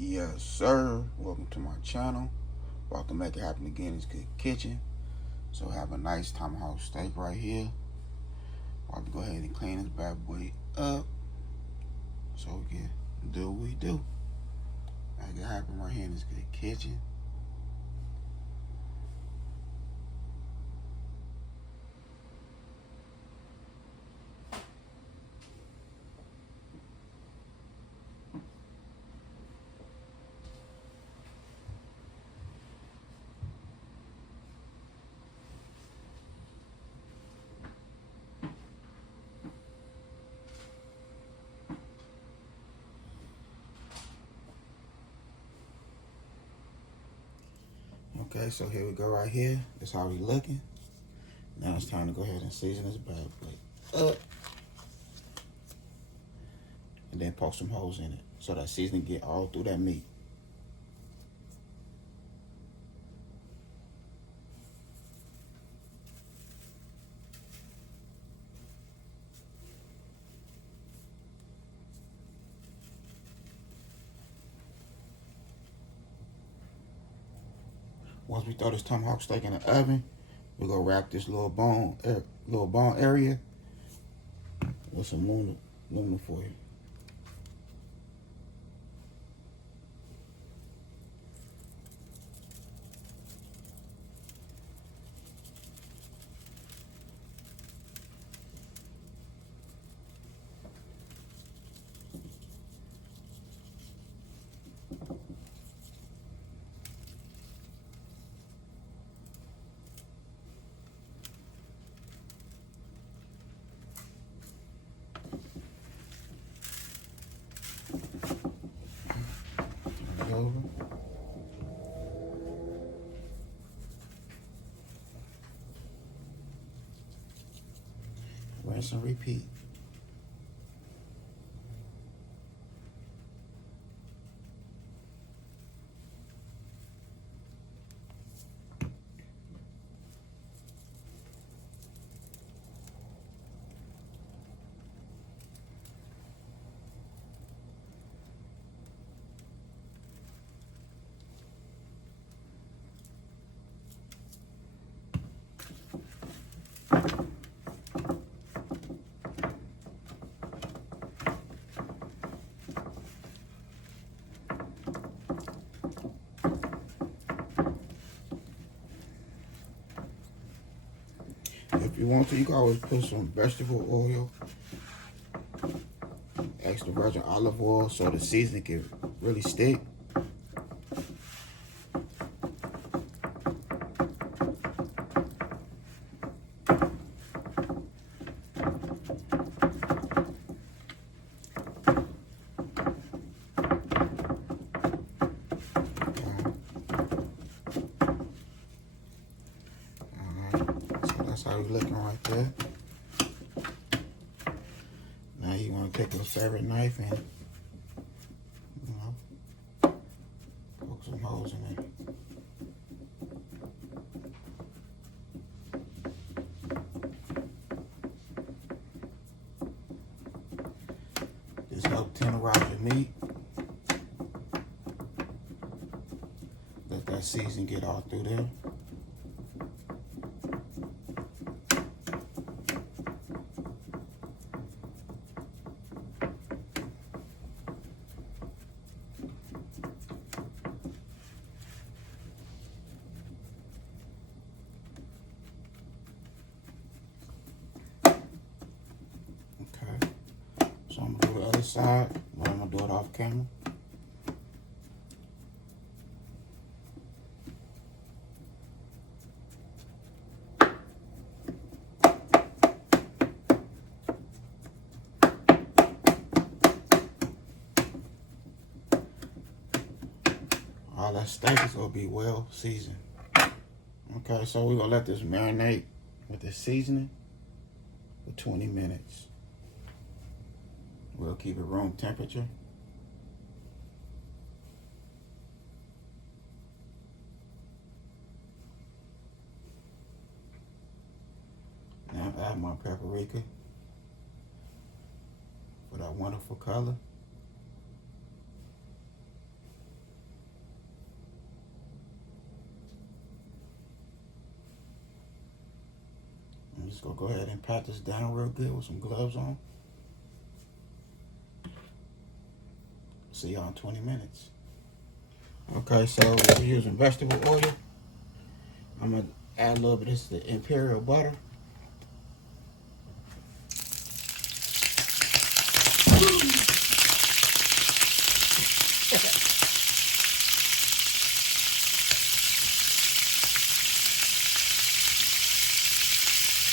Yes, sir. Welcome to my channel. About to make it happen again. It's Good Kitchen. So have a nice tomahawk steak right here. About to go ahead and clean this bad boy up so we can do what we do. Make it happen right here in this Good Kitchen. Okay, so here we go right here. That's how we looking. Now it's time to go ahead and season this bad boy up. And then poke some holes in it so that seasoning get all through that meat. Once we throw this tomahawk steak in the oven, we're gonna wrap this little bone area with some aluminum foil. Over. Rinse and repeat. If you want to, you can always put some vegetable oil, extra virgin olive oil, so the seasoning can really stick. That's how we're looking right there. Now you want to take your favorite knife and, poke some holes in it. This helps tenderize your meat. Let that seasoning get all through there. So I'm gonna do the other side, but I'm gonna do it off camera. All that steak is gonna be well seasoned. Okay, so we're gonna let this marinate with the seasoning for 20 minutes. We'll keep it room temperature. Now I add my paprika for that wonderful color. Let's go ahead and pat this down real good with some gloves on. See y'all in 20 minutes. Okay, so we're using vegetable oil. I'm gonna add a little bit of this, the imperial butter.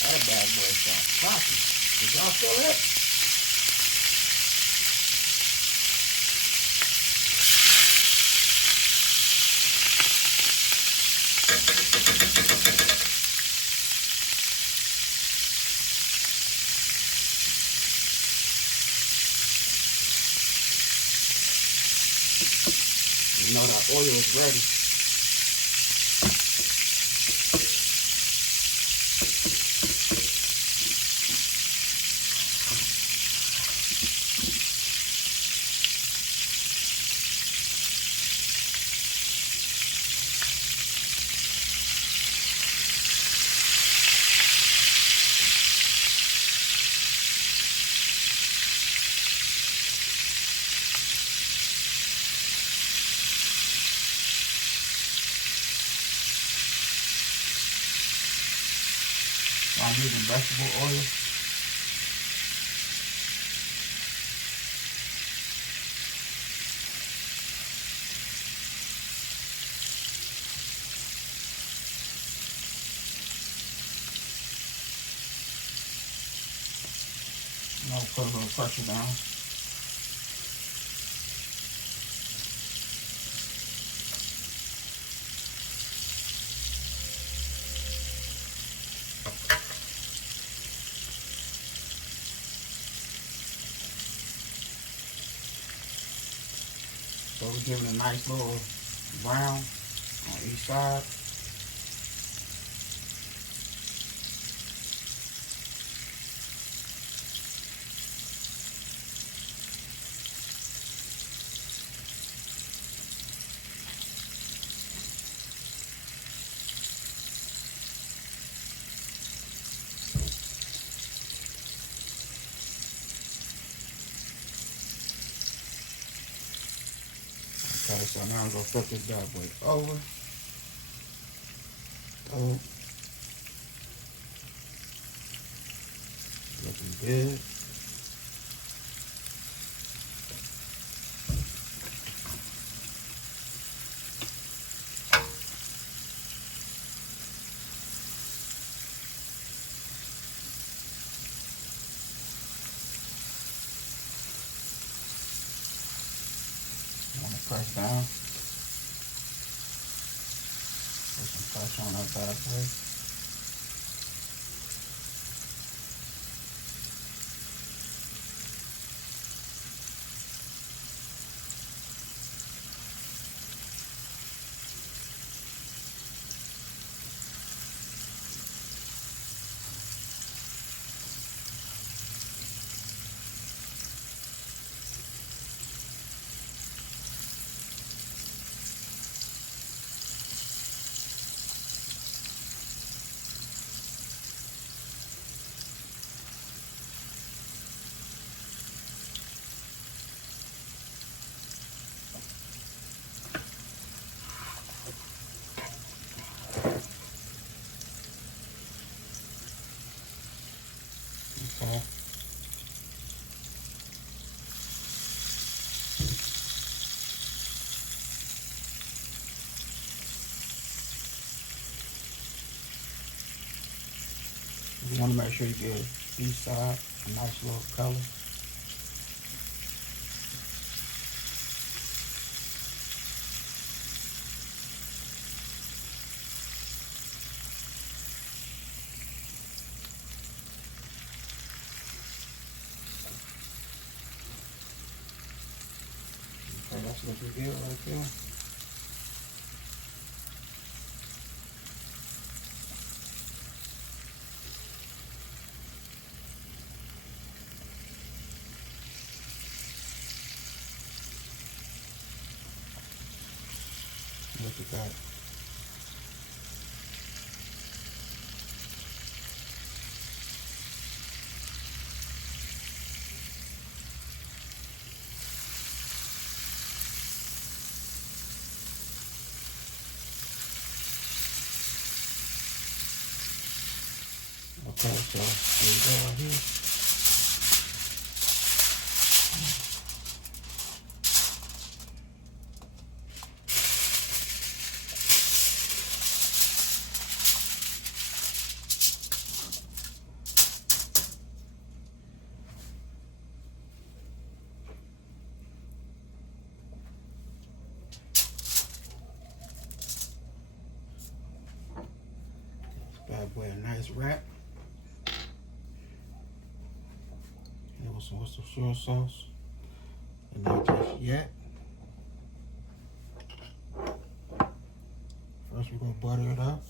That bad boy starts popping. Did y'all feel that? You know that oil is ready. I'm using vegetable oil. I'm gonna put a little pressure down. So we're giving a nice little brown on each side. Okay, so now I'm gonna flip this bad boy over. Oh, looking good. I'm gonna press down. Put some pressure on that bad boy. Okay. You want to make sure you give each side a nice little color. Okay, that's looking good right there. Look at that. Okay, so here we go right here. Bad boy, a nice wrap. And with some Worcestershire sauce. And not just yet. First we're gonna butter it up.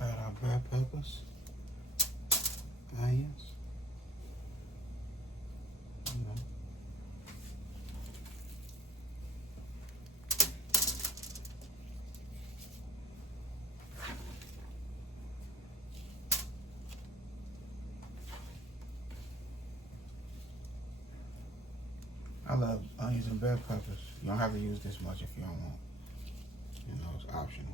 Add our bell peppers, onions, I love onions and bell peppers. You don't have to use this much if you don't want. You know, it's optional.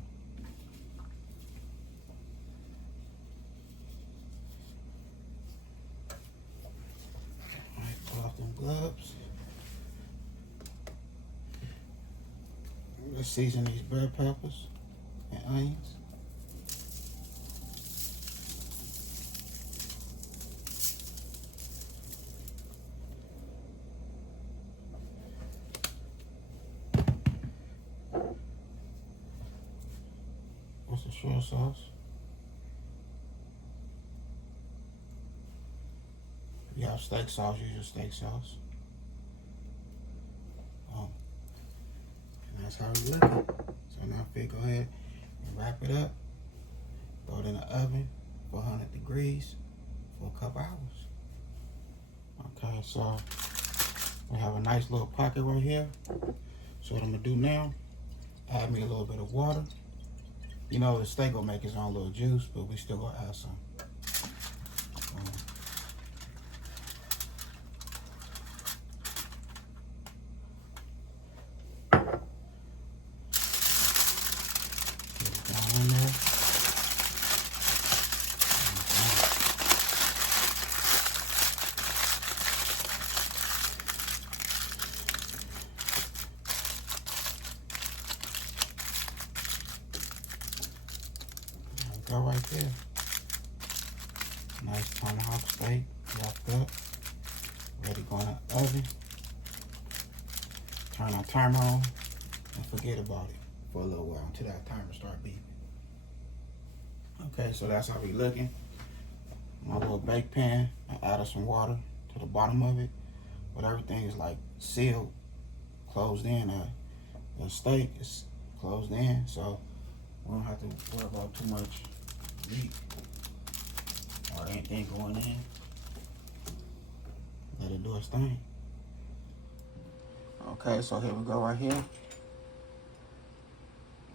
Pull off them gloves. Let's season these bell peppers and onions. Worcestershire sauce. If you have steak sauce, use your steak sauce. And that's how it's looking. So now if we go ahead and wrap it up, throw it in the oven, 400 degrees for a couple hours. Okay, so we have a nice little pocket right here. So what I'm gonna do now, add me a little bit of water. You know, the steak will make its own little juice, but we still gonna add some. Down in there. Go right there. Nice tomahawk steak, wrapped up, ready to go in the oven. Turn our timer on and forget about it for a little while until that timer start beeping. Okay, so that's how we looking. My little bake pan, I added some water to the bottom of it, but everything is like sealed, closed in. The steak is closed in, so we don't have to worry about too much meat or anything going in. Let it do its thing. Okay, so here we go right here.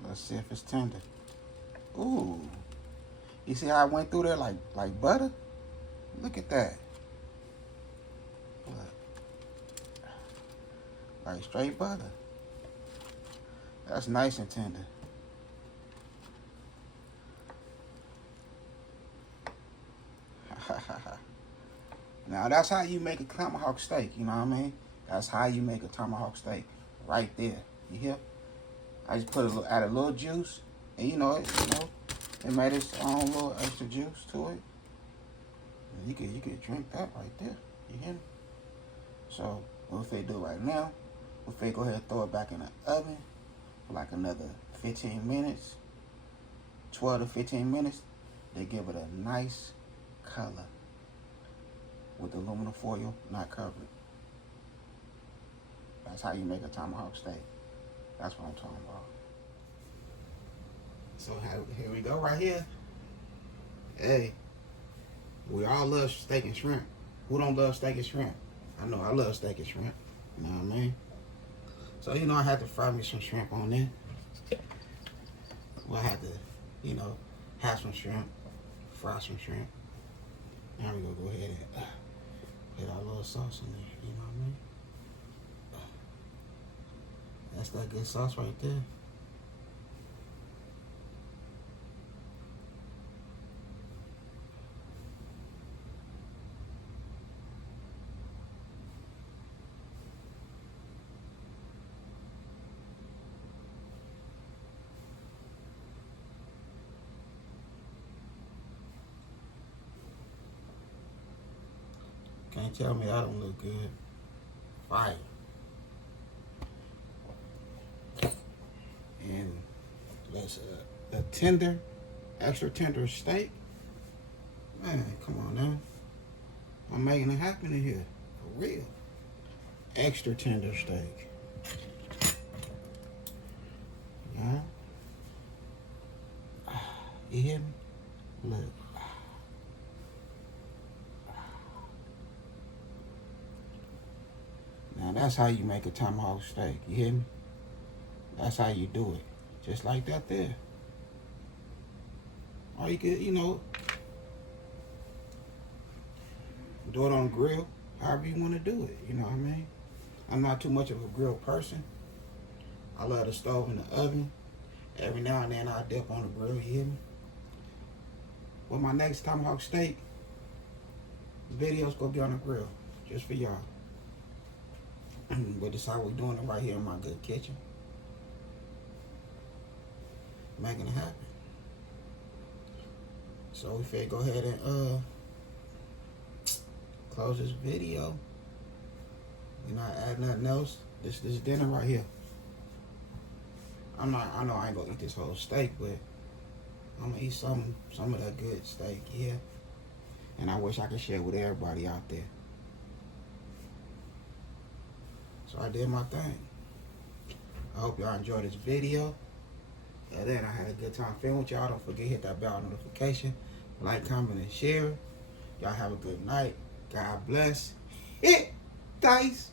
Let's see if it's tender. Ooh. You see how I went through there like butter? Look at that. Look. Like straight butter. That's nice and tender. Now that's how you make a tomahawk steak, you know what I mean? That's how you make a tomahawk steak, right there. You hear? I just add a little juice, and it made its own little extra juice to it. And you could drink that right there. You hear me? So what if they do right now? If they go ahead and throw it back in the oven for like another 15 minutes, 12 to 15 minutes, they give it a nice color. with aluminum foil, not covered. That's how you make a tomahawk steak. That's what I'm talking about. So here we go right here. Hey, we all love steak and shrimp. Who don't love steak and shrimp? I know I love steak and shrimp. You know what I mean? So, you know, I had to fry me some shrimp on there. Well, I had to, you know, have some shrimp, fry some shrimp. Now we're going to go ahead and put our little sauce in there. You know what I mean? That's that good sauce right there. Can't tell me I don't look good. Fire. And that's a tender, extra tender steak. Man, come on now. I'm making it happen in here. For real. Extra tender steak. Yeah. You hear me? Look. Now that's how you make a tomahawk steak. You hear me? That's how you do it. Just like that there. Or you could, you know, do it on the grill, however you want to do it. You know what I mean? I'm not too much of a grill person. I love the stove and the oven. Every now and then I dip on the grill, you hear me? Well, my next tomahawk steak video's gonna be on the grill, just for y'all. But this is how we're doing it right here in my good kitchen. Making it happen. So we finna go ahead and close this video. We're not adding nothing else. This dinner right here. I know I ain't gonna eat this whole steak, but I'm gonna eat some of that good steak, yeah. And I wish I could share with everybody out there. So I did my thing. I hope y'all enjoyed this video. And then I had a good time filming with y'all. Don't forget to hit that bell notification. Like, comment, and share. Y'all have a good night. God bless. Hit dice.